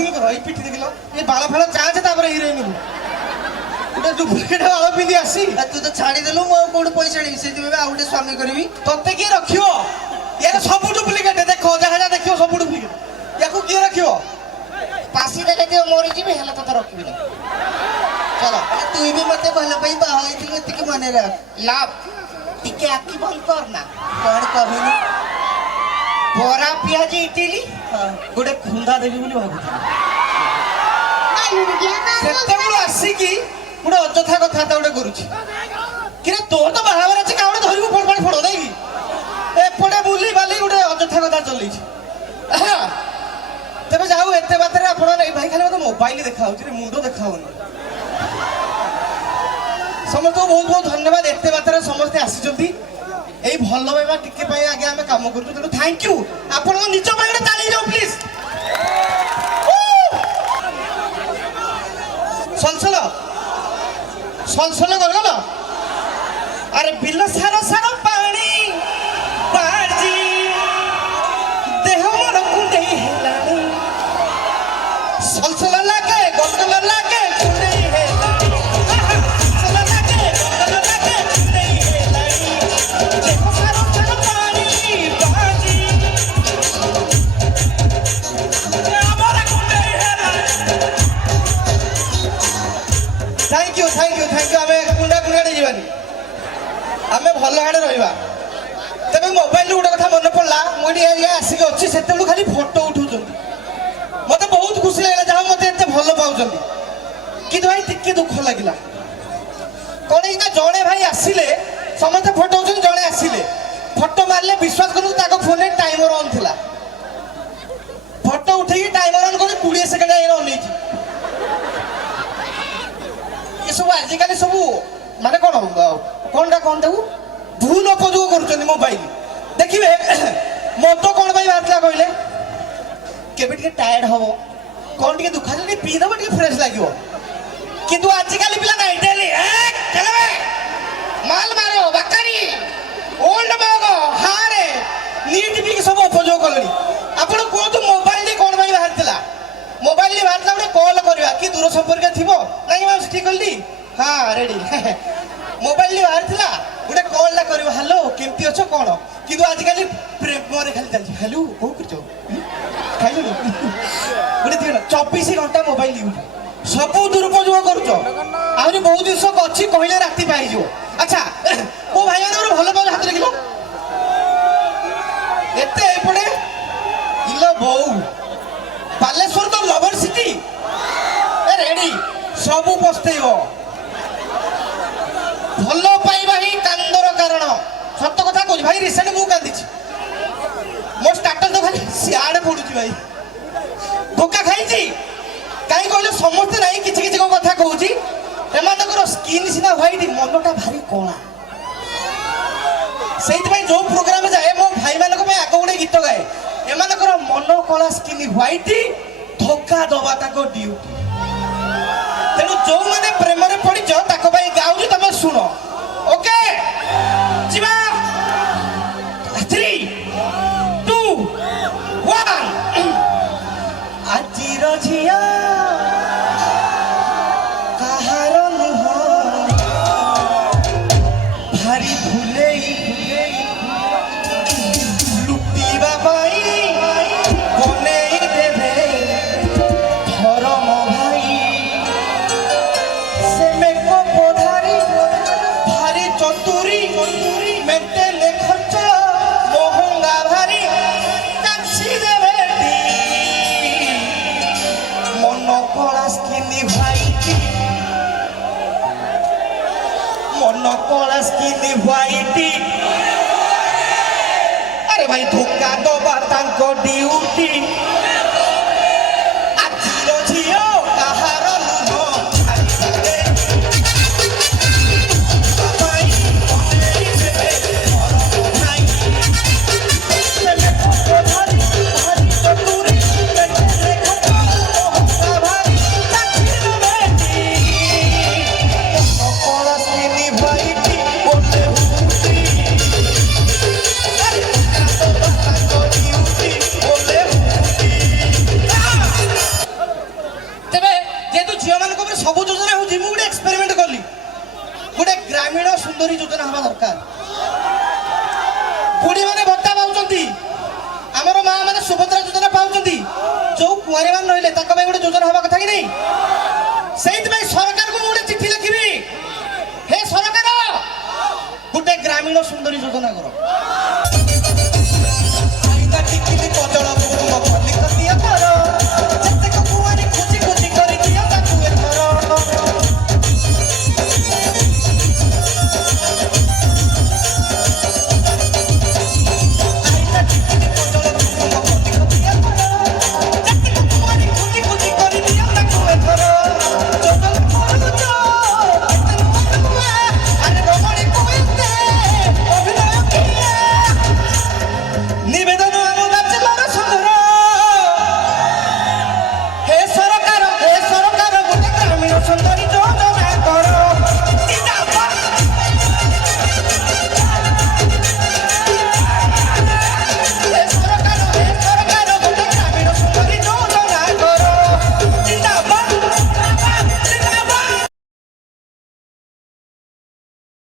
dressing କର ଏଇ ପିଠି ଦେଖିଲ ଏ ବାଳ ଫାଳ ଚାଞ୍ଚେ ତାପରେ ହିରୋଇନ ଗୋଟେ ଡୁପ୍ଲିକେଟ ବାଳ ପିନ୍ଧି ଆସି ତୁ ତ ଛାଡ଼ିଦେଲୁ ମୁଁ ଆଉ କୋଉଠୁ ପଇସା ଆଣିବି ସେଇଥିପାଇଁ ଆଉ ଗୋଟେ ସ୍ୱାମୀ କରିବି ତତେ କିଏ ରଖିବ ୟାର ସବୁ ଡୁପ୍ଲିକେଟ ଦେଖ ଯାହା ଯାହା ଦେଖିବ ସବୁ ଡୁପ୍ଲିକେଟ ୟାକୁ କିଏ ରଖିବ ପାଶି ଦେଲେ ଦିଅ ମରିଯିବି ହେଲେ ତତେ ରଖିବିନି ଚାଲ ତୁ ବି ମତେ ଭଲ ପାଇ ବାହା ହେଇଥିଲୁ ଏତିକି ମନେ ରଖ ଲାଭ ଟିକେ ଆଖି ବନ୍ଦ କର ନା କଣ କହୁନି ବରା ପିଆଜି ଇଟିଲି ଗୋଟେ ଖୁନ୍ଦା ଦେବି ବୋଲି ଭାବୁଥିଲି ସେତେବେଳୁ ଆସିକି ଗୋଟେ ଅଯଥା କଥାବାର୍ତ୍ତା ଗୋଟେ କରୁଛି କିରେ ତୋର ତ ବାହାଘର ଅଛି କାଉଡେ ଧରିବୁ ଫୋଡ ଫୋଡ ନାଇଁ କି ଏପଟେ ବୁଲି ବାଲି ଗୋଟେ ଅଯଥା କଥା ଚଲେଇଛି ତେବେ ଯାଉ ଏତେ ବାଟରେ ଆପଣ ଭାଇ ଖାଲି ମତେ ମୋବାଇଲ ଦେଖାଉଛି ମୁଣ୍ଡ ଦେଖାଉନି ସମସ୍ତଙ୍କୁ ବହୁତ ବହୁତ ଧନ୍ୟବାଦ ଏତେ ବାଟରେ ସମସ୍ତେ ଆସିଛନ୍ତି এই ଭଲ ପାଇବା ଟିକେ ପାଇଁ ଆগে ଆମେ କାମ କରୁଛୁ ତେଣୁ ଥ୍ୟାଙ୍କ ୟୁ ଆପଣଙ୍କ ନିଜ ପାଇଁ ଗୋଟେ ତାଳି ଯାଉ ପ୍ଲିଜ ସଲସଲ ସଲସଲ କରିଗଲ ଆରେ ବିଲ ସାର ସାର ପାଣି ବାଜି ଦେହ ମୋର କୁଣ୍ଡେଇ ହେଲାଣି ସଲସଲ ଲାଗେ ଗନ୍ଦଲ ଲାଗେ କୁଣ୍ଡେଇ ହେଲାଣି ସଲସଲ ଲାଗେ ଗନ୍ଦଲ ଲାଗେ କୁଣ୍ଡେଇ ହେଲାଣି ଦେହ ସାର ସାର ପାଣି ବାଜି ଆମର କୁଣ୍ଡେଇ ହେଲାଣି थैंक यू आमे कुंडा कुंडा जीवानी आमे भल आड़े रहिबा तबे मोबाइल गोटे कथा मन पड़ला मुझे आसिक अच्छी से खाली फोटो उठाउछन मते बहुत खुशी लागला जहाँ मते एते भल पाउछन कि भाई टिके दुख लागिला कोन इना जणे भाई आसिले समस्त फोटो उठन जणे आसिले फोटो मारले विश्वास करू ताको फोन में टाइमर ऑन थिला फोटो उठेई टाइमर ऑन कर 20 सेकंड एरो ऑन नेची सब आजिकल सब माने कौन कौनटा कौन देव भूल उपयोग कर मोबाइल देखिए मत कौन बाहर कहले के टायर्ड हम कौन टे दुखा पीदब टे फ्रेश लगे किंतु आजिकल पिला ना डेली माल मारो बाकारी ओल्ड बैग हारे नीट भी सब उपयोग कले आप कहतु मोबाइल कौन बाहर मोबाइल बाहर गोटे कॉल करवा कि दूर संपर्क थी नहीं ठीक कर हाँ रेडी मोबाइल बाहर गोटे कॉल कर हेलो केमती अच्छ कौन कि आजिकल प्रेम खाली चलती हेलो कौन कर खाई गोटे 24 घंटा मोबाइल यूज सब दुरुपयोग कर बहुत जिस अच्छी कहले राति पाई अच्छा मो भाई मैंने भल पाओ हाथ देख एपटे इलो बो बालेश्वर तो लवर सिटी रेडी सबू पस्तेब भल पाइबा ही कांदर कारण सत कथा कहूँ भाई रिसेंट मु कांदी मो स्टाटस तो खाली सियाड़े पड़ू भाई धोखा खाई कहीं कहले समस्ते ना किसी किसी कथा कहूँ एमानकर स्किन सीना व्हाइट मनटा भारी कला से जो प्रोग्राम जाए मो भाई मान आग गोटे गीत गाए एमानकर मन कला स्किन व्हाइट धोखा दबा ड्यूटी तेणु जो मैंने प्रेम पड़ी गाँव तुम शुण ओके जीवा 3 2 1 आजिर झिया कहार नुह भारी भूले लुटिबा पाई बने देवे धर्म भाई से मेको पोधारी भारी चतुरी मेटेले खर्च महंगा भारी काछी देवे मन कला स्किनी भाईटी मन कला स्किनी भाईटी अरे भाई धोखा दबा तांको ड्यूटी आजिर झियो कहार नुह ସବୁ ଯୋଜନା ହଉଛି ମୁଁ ଗୋଟେ ଏକ୍ସପେରିମେଣ୍ଟ କଲି ଗୋଟେ ଗ୍ରାମୀଣ ସୁନ୍ଦରୀ ଯୋଜନା ହବା ଦରକାର ବୁଢୀ ମାନେ ଭତ୍ତା ପାଉଛନ୍ତି ଆମର ମା ମାନେ ସୁଭଦ୍ରା ଯୋଜନା ପାଉଛନ୍ତି ଯୋଉ କୁଆରୀ ମାନେ ରହିଲେ ତାଙ୍କ ପାଇଁ ଗୋଟେ ଯୋଜନା ହବା କଥା କି ନାହିଁ ସେଇଥିପାଇଁ ସରକାରକୁ ମୁଁ ଗୋଟେ ଚିଠି ଲେଖିବି ହେ ସରକାର ଗୋଟେ ଗ୍ରାମୀଣ ସୁନ୍ଦରୀ ଯୋଜନା କର